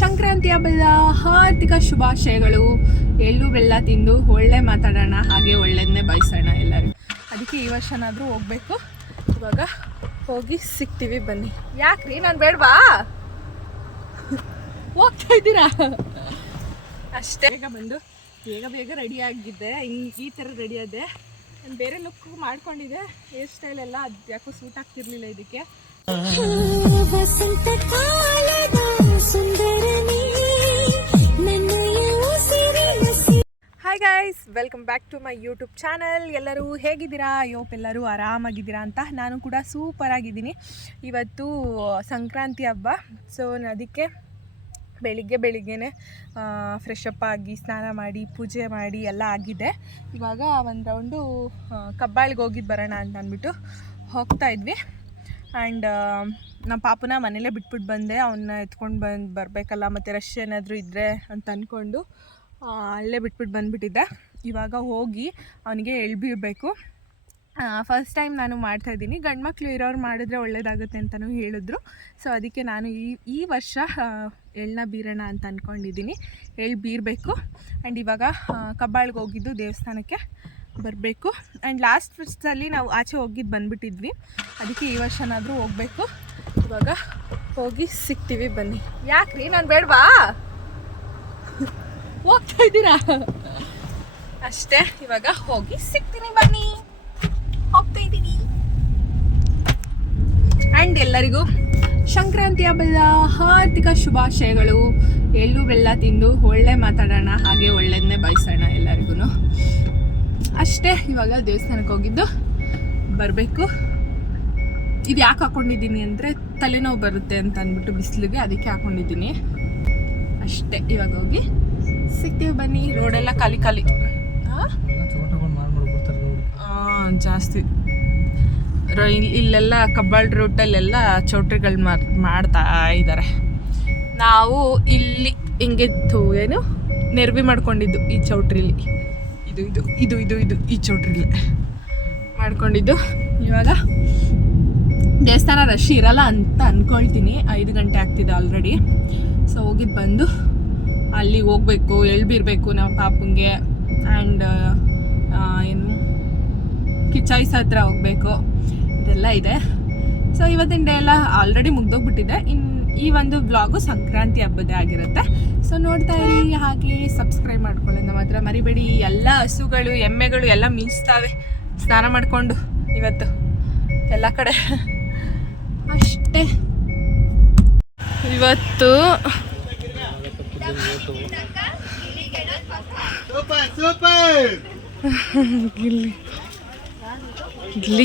ಸಂಕ್ರಾಂತಿ ಹಬ್ಬದ ಹಾರ್ದಿಕ ಶುಭಾಶಯಗಳು. ಎಳ್ಳು ಬೆಲ್ಲ ತಿಂದು ಒಳ್ಳೆ ಮಾತಾಡೋಣ, ಹಾಗೆ ಒಳ್ಳೆದನ್ನೇ ಬಯಸೋಣ ಎಲ್ಲರೂ. ಅದಕ್ಕೆ ಈ ವರ್ಷನಾದರೂ ಹೋಗ್ಬೇಕು. ಇವಾಗ ಹೋಗಿ ಸಿಗ್ತೀವಿ, ಬನ್ನಿ. ಯಾಕ್ರಿ ನಾನು ಬೇಡವಾ? ಹೋಗ್ತಾ ಇದ್ದೀರಾ ಅಷ್ಟೇ. ಬೇಗ ಬಂದು ಬೇಗ ರೆಡಿ ಆಗಿದ್ದೆ. ಈ ಥರ ರೆಡಿ ಆದೆ. ನಾನು ಬೇರೆ ಲುಕ್ ಮಾಡ್ಕೊಂಡಿದ್ದೆ. ಹೇರ್ ಸ್ಟೈಲ್ ಎಲ್ಲ ಅದು ಯಾಕೋ ಸೂಟ್ ಆಗ್ತಿರ್ಲಿಲ್ಲ ಇದಕ್ಕೆ. Hi guys, welcome back to my YouTube channel. ಎಲ್ಲರೂ ಹೇಗಿದ್ದೀರಾ? ಯೋಪ್, ಎಲ್ಲರೂ ಆರಾಮಾಗಿದ್ದೀರಾ ಅಂತ. ನಾನು ಕೂಡ ಸೂಪರ್ ಆಗಿದ್ದೀನಿ. ಇವತ್ತು ಸಂಕ್ರಾಂತಿ ಹಬ್ಬ. ಸೊ ಅದಕ್ಕೆ ಬೆಳಿಗ್ಗೆನೆ ಫ್ರೆಶ್ ಅಪ್ ಆಗಿ ಸ್ನಾನ ಮಾಡಿ ಪೂಜೆ ಮಾಡಿ ಎಲ್ಲ ಆಗಿದೆ. ಇವಾಗ ಒಂದು ರೌಂಡು ಕಬ್ಬಾಳಿಗೆ ಹೋಗಿದ್ದು ಬರೋಣ ಅಂತ ಅಂದ್ಬಿಟ್ಟು ಹೋಗ್ತಾ ಇದ್ವಿ. ಆ್ಯಂಡ್ ನಮ್ಮ ಪಾಪನ ಮನೇಲೇ ಬಿಟ್ಬಿಟ್ಟು ಬಂದೆ. ಅವನ್ನ ಎತ್ಕೊಂಡು ಬರಬೇಕಲ್ಲ, ಮತ್ತು ರಶ್ ಏನಾದರೂ ಇದ್ದರೆ ಅಂತ ಅಂದ್ಕೊಂಡು ಅಲ್ಲೇ ಬಿಟ್ಬಿಟ್ಟು ಬಂದುಬಿಟ್ಟಿದ್ದೆ. ಇವಾಗ ಹೋಗಿ ಅವನಿಗೆ ಎಳ್ಬಿಡಬೇಕು. ಫಸ್ಟ್ ಟೈಮ್ ನಾನು ಮಾಡ್ತಾಯಿದ್ದೀನಿ. ಗಂಡು ಮಕ್ಕಳು ಇರೋರು ಮಾಡಿದ್ರೆ ಒಳ್ಳೆಯದಾಗುತ್ತೆ ಅಂತಲೂ ಹೇಳಿದ್ರು. ಸೊ ಅದಕ್ಕೆ ನಾನು ಈ ವರ್ಷ ಎಳ್ಳನ್ನ ಬೀರೋಣ ಅಂತ ಅಂದ್ಕೊಂಡಿದ್ದೀನಿ. ಎಳ್ಳು ಬೀರಬೇಕು. ಆ್ಯಂಡ್ ಇವಾಗ ಕಬ್ಬಾಳಿಗೆ ಹೋಗಿದ್ದು ದೇವಸ್ಥಾನಕ್ಕೆ ಬರಬೇಕು. ಆ್ಯಂಡ್ ಲಾಸ್ಟ್ ವರ್ಷದಲ್ಲಿ ನಾವು ಆಚೆ ಹೋಗಿದ್ದು ಬಂದುಬಿಟ್ಟಿದ್ವಿ. ಅದಕ್ಕೆ ಈ ವರ್ಷನಾದರೂ ಹೋಗಬೇಕು. ಇವಾಗ ಹೋಗಿ ಸಿಗ್ತೀವಿ, ಬನ್ನಿ. ಯಾಕ್ರಿ ನಾನು ಬೇಡವಾ? ಹೋಗ್ತಾ ಇದ್ದೀರಾ ಅಷ್ಟೇ. ಇವಾಗ ಹೋಗಿ ಸಿಗ್ತೀನಿ, ಬನ್ನಿ. ಹೋಗ್ತಾ ಇದ್ದೀನಿ. ಆ್ಯಂಡ್ ಎಲ್ಲರಿಗೂ ಸಂಕ್ರಾಂತಿ ಹಬ್ಬದ ಹಾರ್ದಿಕ ಶುಭಾಶಯಗಳು. ಎಳ್ಳು ಬೆಲ್ಲ ತಿಂದು ಒಳ್ಳೆ ಮಾತಾಡೋಣ, ಹಾಗೆ ಒಳ್ಳೆದನ್ನೇ ಬಯಸೋಣ ಎಲ್ಲರಿಗೂ ಅಷ್ಟೇ. ಇವಾಗ ದೇವಸ್ಥಾನಕ್ಕೆ ಹೋಗಿದ್ದು ಬರಬೇಕು. ಇದು ಯಾಕೆ ಹಾಕ್ಕೊಂಡಿದ್ದೀನಿ ಅಂದರೆ ತಲೆನೋವು ಬರುತ್ತೆ ಅಂತ ಅಂದ್ಬಿಟ್ಟು ಬಿಸಿಲಿಗೆ, ಅದಕ್ಕೆ ಹಾಕ್ಕೊಂಡಿದ್ದೀನಿ ಅಷ್ಟೇ. ಇವಾಗ ಹೋಗಿ ಸಿಗ್ತೀವಿ, ಬನ್ನಿ. ರೋಡೆಲ್ಲ ಖಾಲಿ ಜಾಸ್ತಿ. ಇಲ್ಲೆಲ್ಲ ಕಬ್ಬಾಳ್ ರೂಟಲ್ಲೆಲ್ಲ ಚೌಟ್ರಿಗಳು ಮಾಡ್ತಾ ಇದ್ದಾರೆ. ನಾವು ಇಲ್ಲಿ ಹಿಂಗೆ ಏನು ನೆರವಿ ಮಾಡ್ಕೊಂಡಿದ್ದು ಈ ಚೌಟ್ರಿಲಿ, ಇದು ಈ ಚೌಟ್ರಿಲಿ ಮಾಡ್ಕೊಂಡಿದ್ದು. ಇವಾಗ ದೇವಸ್ಥಾನ ರಶ್ ಇರಲ್ಲ ಅಂತ ಅಂದ್ಕೊಳ್ತೀನಿ. 5 ಗಂಟೆ ಆಗ್ತಿದೆ ಆಲ್ರೆಡಿ. ಸೊ ಹೋಗಿದ್ದು ಬಂದು ಅಲ್ಲಿಗೆ ಹೋಗ್ಬೇಕು, ಎಳ್ಬಿರಬೇಕು ನಮ್ಮ ಪಾಪಂಗೆ. ಆ್ಯಂಡ್ ಏನು ಕಿಚಾಯ್ಸ್ ಹತ್ರ ಹೋಗಬೇಕು, ಇದೆಲ್ಲ ಇದೆ. ಸೊ ಇವತ್ತಿನ ಡೇ ಎಲ್ಲ ಆಲ್ರೆಡಿ ಮುಗ್ದೋಗ್ಬಿಟ್ಟಿದೆ. ಈ ಒಂದು ವ್ಲಾಗು ಸಂಕ್ರಾಂತಿ ಹಬ್ಬದೇ ಆಗಿರುತ್ತೆ. ಸೊ ನೋಡ್ತಾ ಇರಿ, ಹಾಗೆ ಸಬ್ಸ್ಕ್ರೈಬ್ ಮಾಡ್ಕೊಳ್ಳಿ. ನಮ್ಮ ಹತ್ರ ಮರಿಬೇಡಿ. ಎಲ್ಲ ಹಸುಗಳು ಎಮ್ಮೆಗಳು ಎಲ್ಲ ಮೀಸ್ತಾವೆ ಸ್ನಾನ ಮಾಡಿಕೊಂಡು ಇವತ್ತು ಎಲ್ಲ ಕಡೆ ಅಷ್ಟೇ. ಇವತ್ತು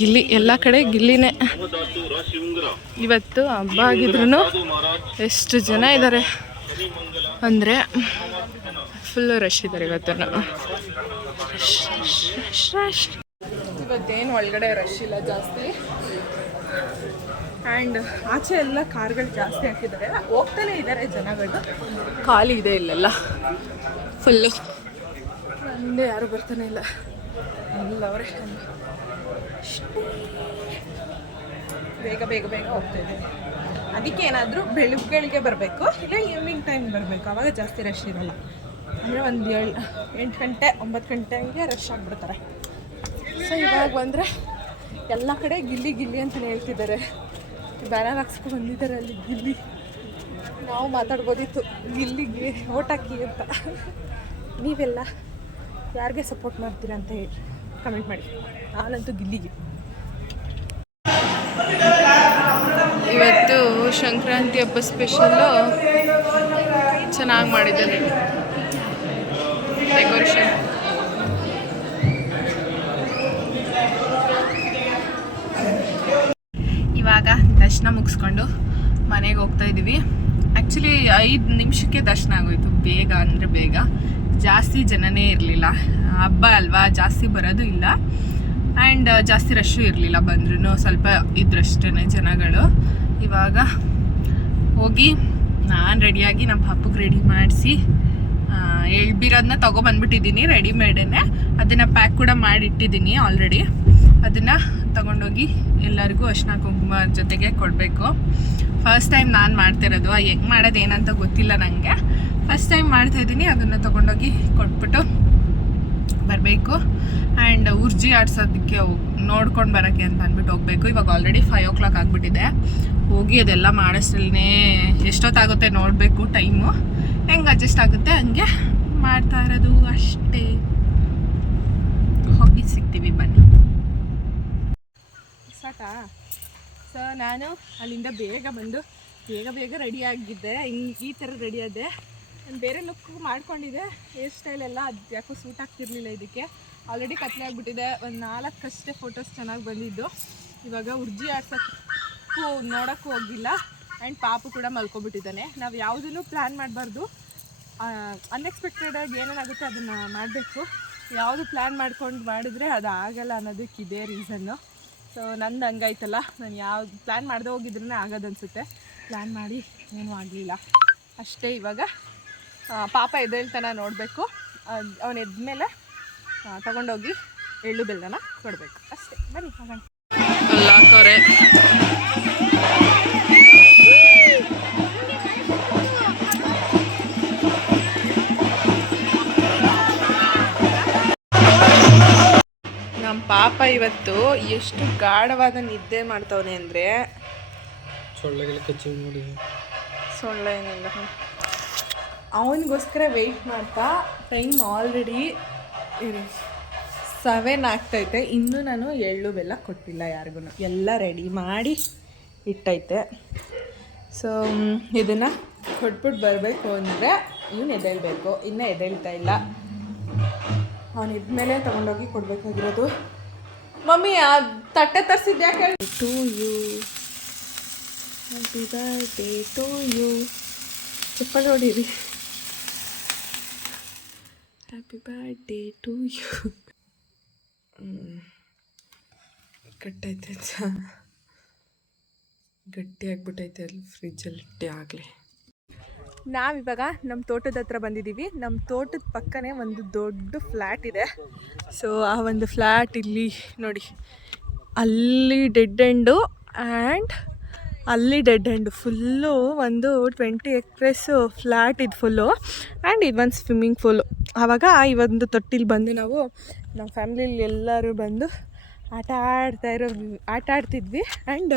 ಗಿಲ್ಲಿ ಎಲ್ಲ ಕಡೆ ಗಿಲ್ಲಿನೇ. ಇವತ್ತು ಹಬ್ಬ ಆಗಿದ್ರು ಎಷ್ಟು ಜನ ಇದ್ದಾರೆ ಅಂದರೆ ಫುಲ್ಲು ರಶ್ ಇದ್ದಾರೆ ಇವತ್ತು. ಇವತ್ತೇನು ಒಳಗಡೆ ರಶ್ ಇಲ್ಲ ಜಾಸ್ತಿ. ಆ್ಯಂಡ್ ಆಚೆ ಎಲ್ಲ ಕಾರ್ಗಳು ಜಾಸ್ತಿ ಹಾಕಿದ್ದಾರೆ. ಹೋಗ್ತಾನೆ ಇದ್ದಾರೆ ಜನಗಳು, ಖಾಲಿ ಇದೆ ಇಲ್ಲೆಲ್ಲ ಫುಲ್ಲು. ಮುಂದೆ ಯಾರು ಬರ್ತಾನೆ ಇಲ್ಲ, ಎಲ್ಲವರೇ ಬೇಗ ಹೋಗ್ತಾ ಇದ್ದಾರೆ. ಅದಕ್ಕೆ ಏನಾದರೂ ಬೆಳಗ್ಗೆ ಬರಬೇಕು, ಇಲ್ಲ ಈವ್ನಿಂಗ್ ಟೈಮ್ ಬರಬೇಕು. ಆವಾಗ ಜಾಸ್ತಿ ರಶ್ ಇರೋಲ್ಲ. ಅಂದರೆ ಒಂದು 8 ಗಂಟೆ 9 ಗಂಟೆಗೆ ರಶ್ ಆಗಿಬಿಡ್ತಾರೆ. ಸೊ ಇವಾಗ ಬಂದರೆ ಎಲ್ಲ ಕಡೆ ಗಿಲ್ಲಿ ಅಂತಲೇ ಹೇಳ್ತಿದ್ದಾರೆ. ಬ್ಯಾನರ್ ಹಾಕ್ಸ್ಕೊಂಡು ಬಂದಿದ್ದಾರೆ ಅಲ್ಲಿ ಗಿಲ್ಲಿ. ನಾವು ಮಾತಾಡ್ಬೋದಿತ್ತು ಗಿಲ್ಲಿಗೆ ಓಟ್ ಹಾಕಿ ಅಂತ. ನೀವೆಲ್ಲ ಯಾರಿಗೆ ಸಪೋರ್ಟ್ ಮಾಡ್ತೀರಾ ಅಂತ ಹೇಳಿ ಕಮೆಂಟ್ ಮಾಡಿ. ನಾನಂತೂ ಗಿಲ್ಲಿಗೆ. ಇವತ್ತು ಸಂಕ್ರಾಂತಿ ಹಬ್ಬ ಸ್ಪೆಷಲ್ಲು ಚೆನ್ನಾಗಿ ಮಾಡಿದ್ದಾರೆ ಡೆಕೋರೇಷನ್. ಇವಾಗ ದರ್ಶನ ಮುಗಿಸ್ಕೊಂಡು ಮನೆಗೆ ಹೋಗ್ತಾ ಇದ್ದೀವಿ. ಆ್ಯಕ್ಚುಲಿ 5 ನಿಮಿಷಕ್ಕೆ ದರ್ಶನ ಆಗೋಯ್ತು. ಬೇಗ ಅಂದರೆ ಬೇಗ, ಜಾಸ್ತಿ ಜನನೇ ಇರಲಿಲ್ಲ. ಹಬ್ಬ ಅಲ್ವಾ, ಜಾಸ್ತಿ ಬರೋದು ಇಲ್ಲ. ಆ್ಯಂಡ್ ಜಾಸ್ತಿ ರಶ್ಶು ಇರಲಿಲ್ಲ. ಬಂದ್ರೂ ಸ್ವಲ್ಪ ಇದ್ರಷ್ಟೇ ಜನಗಳು. ಇವಾಗ ಹೋಗಿ ನಾನು ರೆಡಿಯಾಗಿ ನಮ್ಮ ಪಾಪಗೆ ರೆಡಿ ಮಾಡಿಸಿ ಎಳ್ಬಿರೋದನ್ನ ತೊಗೊಬಂದ್ಬಿಟ್ಟಿದ್ದೀನಿ ರೆಡಿಮೇಡೇ. ಅದನ್ನು ಪ್ಯಾಕ್ ಕೂಡ ಮಾಡಿಟ್ಟಿದ್ದೀನಿ ಆಲ್ರೆಡಿ. ಅದನ್ನು ತಗೊಂಡೋಗಿ ಎಲ್ಲರಿಗೂ ಅರಿಶಿನ ಕುಂಕುಮ ಜೊತೆಗೆ ಕೊಡಬೇಕು. ಫಸ್ಟ್ ಟೈಮ್ ನಾನು ಮಾಡ್ತಿರೋದು. ಹೆಂಗೆ ಮಾಡೋದು ಏನಂತ ಗೊತ್ತಿಲ್ಲ ನನಗೆ. ಫಸ್ಟ್ ಟೈಮ್ ಮಾಡ್ತಾಯಿದ್ದೀನಿ. ಅದನ್ನು ತೊಗೊಂಡೋಗಿ ಕೊಟ್ಬಿಟ್ಟು ಬರಬೇಕು. ಆ್ಯಂಡ್ ಉರ್ಜಿ ಆಡ್ಸೋದಕ್ಕೆ ನೋಡ್ಕೊಂಡು ಬರೋಕ್ಕೆ ಅಂತ ಅಂದ್ಬಿಟ್ಟು ಹೋಗಬೇಕು. ಇವಾಗ ಆಲ್ರೆಡಿ 5 o'clock ಆಗಿಬಿಟ್ಟಿದೆ. ಹೋಗಿ ಅದೆಲ್ಲ ಮಾಡೋಷ್ಟರಲ್ಲೇ ಎಷ್ಟೊತ್ತಾಗುತ್ತೆ ನೋಡಬೇಕು. ಟೈಮು ಹೆಂಗೆ ಅಡ್ಜಸ್ಟ್ ಆಗುತ್ತೆ ಹಂಗೆ ಮಾಡ್ತಾ ಇರೋದು ಅಷ್ಟೇ. ಹೋಗಿ ಸಿಗ್ತೀವಿ ಬನ್ನಿ. ಸಾಕಾ? ಸೊ ನಾನು ಅಲ್ಲಿಂದ ಬೇಗ ಬಂದು ಬೇಗ ರೆಡಿ ಆಗಿದ್ದೆ. ಈ ಥರ ರೆಡಿ ಆದೆ. ನಾನು ಬೇರೆ ಲುಕ್ ಮಾಡ್ಕೊಂಡಿದ್ದೆ. ಹೇರ್ ಸ್ಟೈಲೆಲ್ಲ ಅದು ಯಾಕೋ ಸೂಟ್ ಆಗ್ತಿರ್ಲಿಲ್ಲ ಇದಕ್ಕೆ. ಆಲ್ರೆಡಿ ಕತ್ಲೆ ಆಗಿಬಿಟ್ಟಿದೆ. ಒಂದು 4 ಅಷ್ಟೇ ಫೋಟೋಸ್ ಚೆನ್ನಾಗಿ ಬಂದಿದ್ದು. ಇವಾಗ ಉರ್ಜಿ ಆಡ್ಸೋಕ್ಕೂ ನೋಡೋಕ್ಕೂ ಹೋಗಿಲ್ಲ. ಆ್ಯಂಡ್ ಪಾಪು ಕೂಡ ಮಲ್ಕೊಬಿಟ್ಟಿದ್ದಾನೆ. ನಾವು ಯಾವುದನ್ನು ಪ್ಲ್ಯಾನ್ ಮಾಡಬಾರ್ದು. ಅನ್ಎಕ್ಸ್ಪೆಕ್ಟೆಡಾಗಿ ಏನೇನಾಗುತ್ತೆ ಅದನ್ನು ಮಾಡಬೇಕು. ಯಾವುದು ಪ್ಲ್ಯಾನ್ ಮಾಡ್ಕೊಂಡು ಮಾಡಿದ್ರೆ ಅದು ಆಗಲ್ಲ ಅನ್ನೋದಕ್ಕೆ ಇದೇ ರೀಸನ್ನು. ಸೊ ನಂದು ಹಂಗಾಯ್ತಲ್ಲ. ನಾನು ಯಾವ್ದು ಪ್ಲ್ಯಾನ್ ಮಾಡದೆ ಹೋಗಿದ್ರೇ ಆಗೋದು ಅನಿಸುತ್ತೆ. ಪ್ಲ್ಯಾನ್ ಮಾಡಿ ಏನೂ ಆಗಲಿಲ್ಲ ಅಷ್ಟೇ. ಇವಾಗ ಪಾಪ ಎದ್ದೇಳ್ತಾನೆ ನೋಡಬೇಕು. ಅವನು ಎದ್ಮೇಲೆ ತಗೊಂಡೋಗಿ ಎಳ್ಳು ಬೆಲ್ಲನ ಕೊಡಬೇಕು ಅಷ್ಟೇ. ಬನ್ನಿ ಹೋಗೋಣ. ಅಲ್ಲಾಕೋರೆ ನಮ್ಮ ಪಾಪ ಇವತ್ತು ಎಷ್ಟು ಗಾಢವಾದ ನಿದ್ದೆ ಮಾಡ್ತವನೆ ಅಂದರೆ ಸೊಳ್ಳೆ ಏನಿಲ್ಲ. ಅವನಿಗೋಸ್ಕರ ವೆಯ್ಟ್ ಮಾಡ್ತಾ ಟೈಮ್ ಆಲ್ರೆಡಿ 7 ಆಗ್ತೈತೆ. ಇನ್ನೂ ನಾನು ಎಳ್ಳು ಬೆಲ್ಲ ಕೊಟ್ಟಿಲ್ಲ ಯಾರಿಗೂ. ಎಲ್ಲ ರೆಡಿ ಮಾಡಿ ಇಟ್ಟೈತೆ. ಸೊ ಇದನ್ನು ಕೊಟ್ಬಿಟ್ಟು ಬರಬೇಕು ಅಂದರೆ ಇವನು ಎದ್ದೇಳಬೇಕು. ಇನ್ನೂ ಎದ್ದೇಳ್ತಾ ಇಲ್ಲ. ಅವನು ಇದ್ಮೇಲೆ ತೊಗೊಂಡೋಗಿ ಕೊಡಬೇಕಾಗಿರೋದು. ಮಮ್ಮಿ ಆ ತಟ್ಟೆ ತರಿಸಿದ್ದು ಯಾಕೆ? To you happy birthday to you. ಚಪ್ಪಲ್ ಹೊಡೀರಿ. Happy birthday to you. ಕಟ್ಟೈತೆ ಗಟ್ಟಿ ಆಗ್ಬಿಟ್ಟೈತೆ ಅಲ್ಲಿ ಫ್ರಿಜ್ಜಲ್ಲಿ ಇಟ್ಟೆ ಆಗಲಿ. ನಾವಿವಾಗ ನಮ್ಮ ತೋಟದ ಹತ್ರ ಬಂದಿದ್ದೀವಿ. ನಮ್ಮ ತೋಟದ ಪಕ್ಕನೇ ಒಂದು ದೊಡ್ಡ ಫ್ಲ್ಯಾಟ್ ಇದೆ. ಸೊ ಆ ಒಂದು ಫ್ಲ್ಯಾಟ್ ಇಲ್ಲಿ ನೋಡಿ, ಅಲ್ಲಿ ಡೆಡ್ ಎಂಡು ಆ್ಯಂಡ್ ಅಲ್ಲಿ ಡೆಡ್ ಎಂಡು. ಫುಲ್ಲು ಒಂದು 20 acres ಫ್ಲ್ಯಾಟ್ ಇದು ಫುಲ್ಲು. ಆ್ಯಂಡ್ ಇದೊಂದು ಸ್ವಿಮ್ಮಿಂಗ್ ಪೂಲು. ಆವಾಗ ಈ ಒಂದು ತೊಟ್ಟಿಲಿ ಬಂದು ನಾವು ನಮ್ಮ ಫ್ಯಾಮಿಲಿಲಿ ಎಲ್ಲರೂ ಬಂದು ಆಟ ಆಡ್ತಿದ್ವಿ. ಆ್ಯಂಡ್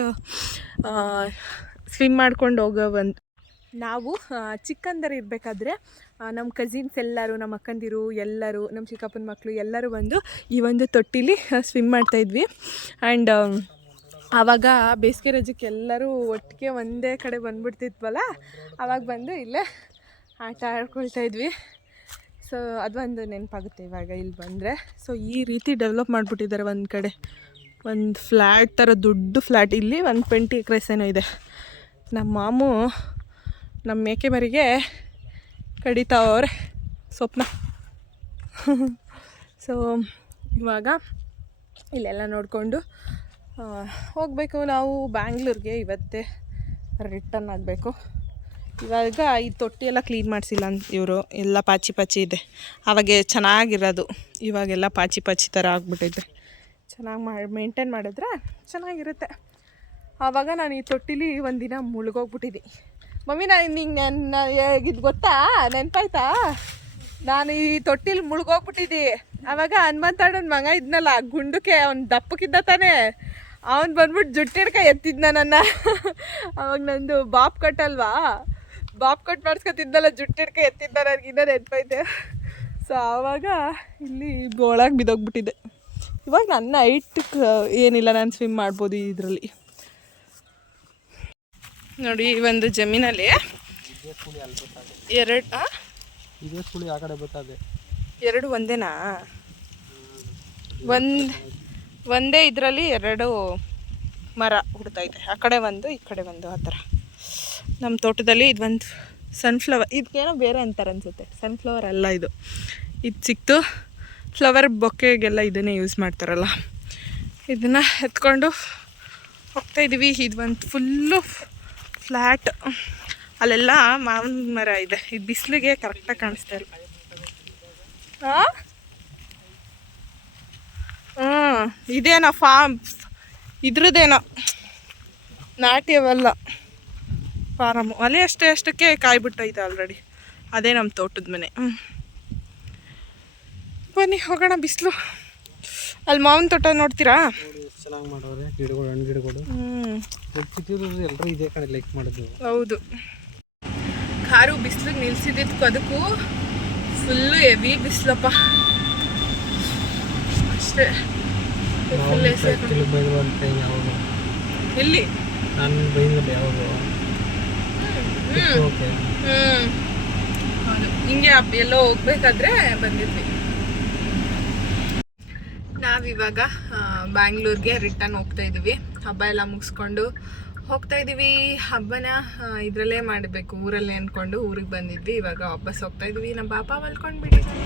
ಸ್ವಿಮ್ ಮಾಡ್ಕೊಂಡು ಹೋಗೋ ನಾವು ಚಿಕ್ಕಂದರು ಇರಬೇಕಾದ್ರೆ ನಮ್ಮ ಕಸಿನ್ಸ್ ಎಲ್ಲರೂ, ನಮ್ಮ ಅಕ್ಕಂದಿರು ಎಲ್ಲರೂ, ನಮ್ಮ ಚಿಕ್ಕಪ್ಪನ ಮಕ್ಕಳು ಎಲ್ಲರೂ ಬಂದು ಈ ಒಂದು ತೊಟ್ಟಿಲಿ ಸ್ವಿಮ್ ಮಾಡ್ತಾಯಿದ್ವಿ. ಆ್ಯಂಡ್ ಆವಾಗ ಬೇಸಿಗೆ ರಜಕ್ಕೆ ಎಲ್ಲರೂ ಒಟ್ಟಿಗೆ ಒಂದೇ ಕಡೆ ಬಂದುಬಿಡ್ತಿದ್ವಲ್ಲ, ಆವಾಗ ಬಂದು ಇಲ್ಲೇ ಆಟ ಆಡ್ಕೊಳ್ತಾಯಿದ್ವಿ. ಸೊ ಅದೊಂದು ನೆನಪಾಗುತ್ತೆ ಇವಾಗ ಇಲ್ಲಿ ಬಂದರೆ. ಸೊ ಈ ರೀತಿ ಡೆವಲಪ್ ಮಾಡಿಬಿಟ್ಟಿದ್ದಾರೆ. ಒಂದು ಕಡೆ ಒಂದು ಫ್ಲ್ಯಾಟ್ ಥರ ದೊಡ್ಡ ಫ್ಲ್ಯಾಟ್. ಇಲ್ಲಿ ಒಂದು 20 acres ಏನೋ ಇದೆ. ನಮ್ಮ ಮಾಮು ನಮ್ಮ ಮೇಕೆ ಮರಿಗೆ ಕಡಿತಾವ್ರೆ ಸ್ವಪ್ನ. ಸೊ ಇವಾಗ ಇಲ್ಲೆಲ್ಲ ನೋಡಿಕೊಂಡು ಹೋಗಬೇಕು ನಾವು ಬ್ಯಾಂಗ್ಳೂರಿಗೆ. ಇವತ್ತೇ ರಿಟರ್ನ್ ಆಗಬೇಕು. ಇವಾಗ ಈ ತೊಟ್ಟಿ ಎಲ್ಲ ಕ್ಲೀನ್ ಮಾಡಿಸಿಲ್ಲ ಅಂತ ಇವರು. ಎಲ್ಲ ಪಾಚಿ ಇದೆ. ಆವಾಗ ಚೆನ್ನಾಗಿರೋದು, ಇವಾಗೆಲ್ಲ ಪಾಚಿ ಥರ ಆಗ್ಬಿಟ್ಟೈತೆ. ಚೆನ್ನಾಗಿ ಮೇಂಟೈನ್ ಮಾಡಿದ್ರೆ ಚೆನ್ನಾಗಿರುತ್ತೆ. ಆವಾಗ ನಾನು ಈ ತೊಟ್ಟಿಲಿ ಒಂದಿನ ಮುಳುಗೋಗ್ಬಿಟ್ಟಿದ್ದೆ. ಮಮ್ಮಿ ನಾನು ಇದು ಗೊತ್ತಾ, ನೆನಪಾಯ್ತಾ? ನಾನು ಈ ತೊಟ್ಟಿಲಿ ಮುಳುಗೋಗ್ಬಿಟ್ಟಿದ್ದೆ. ಆವಾಗ ಹನುಮಂತಣ್ಣನ ಮಗ ಇದ್ನಲ್ಲ ಗುಂಡಕ್ಕೆ, ಅವ್ನು ದಪ್ಪಕ್ಕಿದ್ದ ತಾನೆ, ಅವ್ನು ಬಂದ್ಬಿಟ್ಟು ಜುಟ್ಟಿಡ್ಕ ಎತ್ತಿದ್ನ ನನ್ನ. ಅವಾಗ ನಂದು ಬಾಪ್ ಕಟ್ ಅಲ್ವಾ, ಬಾಪ್ ಕಟ್ ಮಾಡಿಸ್ಕೊತಿದ್ನಲ್ಲ, ಜುಟ್ಟಿಡ್ಕ ಎತ್ತಿದ್ದ. ನನಗಿನ್ನ ನೆನಪೈತೆ. ಸೊ ಆವಾಗ ಇಲ್ಲಿ ಒಳಗೆ ಬಿದ್ದೋಗ್ಬಿಟ್ಟಿದ್ದೆ. ಇವಾಗ ನನ್ನ ಹೈಟ್ಗೆ ಏನಿಲ್ಲ, ನಾನು ಸ್ವಿಮ್ ಮಾಡ್ಬೋದು ಇದರಲ್ಲಿ. ನೋಡಿ ಈ ಒಂದು ಜಮೀನಲ್ಲಿ ಎರಡು ಒಂದೇನಾ? ಒಂದೇ ಇದರಲ್ಲಿ 2 ಮರ ಹುಡ್ತೈತೆ. ಆ ಕಡೆ ಒಂದು ಈ ಕಡೆ ಒಂದು, ಆ ಥರ. ನಮ್ಮ ತೋಟದಲ್ಲಿ ಇದೊಂದು ಸನ್ಫ್ಲವರ್, ಇದಕ್ಕೇನೋ ಬೇರೆ ಅಂತಾರೆ ಅನಿಸುತ್ತೆ. ಸನ್ಫ್ಲವರ್ ಅಲ್ಲ ಇದು ಸಿಕ್ತು. ಫ್ಲವರ್ ಬೊಕ್ಕೆಗೆಲ್ಲ ಇದನ್ನೇ ಯೂಸ್ ಮಾಡ್ತಾರಲ್ಲ. ಇದನ್ನು ಎತ್ಕೊಂಡು ಹೋಗ್ತಾಯಿದ್ದೀವಿ. ಇದು ಒಂದು ಫುಲ್ಲು ಫ್ಲ್ಯಾಟ್. ಅಲ್ಲೆಲ್ಲ ಮಾವಿನ ಮರ ಇದೆ. ಇದು ಬಿಸಿಲಿಗೆ ಕರೆಕ್ಟಾಗಿ ಕಾಣಿಸ್ತಾ ಇಲ್ಲ. ಇದೇನೋ ಫಾರ್ಮ್ ಇದ್ರದ್ದೇನೋ, ನಾಟ್ಯವಲ್ಲ. ಫಾರಮ್ಮು ಅಲ್ಲಿ ಅಷ್ಟಕ್ಕೆ ಕಾಯಿ ಬಿಟ್ಟೈತೆ ಆಲ್ರೆಡಿ. ಅದೇ ನಮ್ಮ ತೋಟದ ಮನೆ. ಬನ್ನಿ ಹೋಗೋಣ. ಬಿಸಿಲು. ಅಲ್ಲಿ ಮಾವಿನ ತೋಟ ನೋಡ್ತೀರಾ? ಚೆನ್ನಾಗಿ ಮಾಡೋರೆ ಗಿಡಗಳು, ಹಣ್ಣು ಗಿಡಗಳು. ಎಲ್ಲರೂ ಇದೇ ಕಡೆ ಲೈಕ್ ಮಾಡಿದ್ವಿ. ಹೌದು. ಕಾರು ಬಿಸಿಲಿಗೆ ನಿಲ್ಸಿದ್ದಕ್ಕೂ ಅದಕ್ಕೂ ಫುಲ್ಲು ಹೆವಿ ಬಿಸಿಲಪ್ಪ ಅಷ್ಟೇ. ಎಲ್ಲಿ ನಾನು ಬೈದಿಲ್ಲ ಯಾವುದು. ಹೌದು. ಹಿಂಗೆ ಎಲ್ಲೋ ಹೋಗ್ಬೇಕಾದ್ರೆ ಬಂದಿದ್ವಿ. ನಾವಿವಾಗ ಬ್ಯಾಂಗ್ಳೂರ್ಗೆ ರಿಟರ್ನ್ ಹೋಗ್ತಾ ಇದೀವಿ. ಹಬ್ಬ ಎಲ್ಲ ಮುಗಿಸ್ಕೊಂಡು ಹೋಗ್ತಾ ಇದೀವಿ. ಹಬ್ಬನ ಇದರಲ್ಲೇ ಮಾಡಬೇಕು ಊರಲ್ಲೇ ಅಂದ್ಕೊಂಡು ಊರಿಗೆ ಬಂದಿದ್ವಿ. ಇವಾಗ ವಾಪಸ್ ಹೋಗ್ತಾ ಇದೀವಿ. ನಮ್ಮ ಪಾಪ ಮಲ್ಕೊಂಡು ಬಿಟ್ಟಿದ್ದೀವಿ.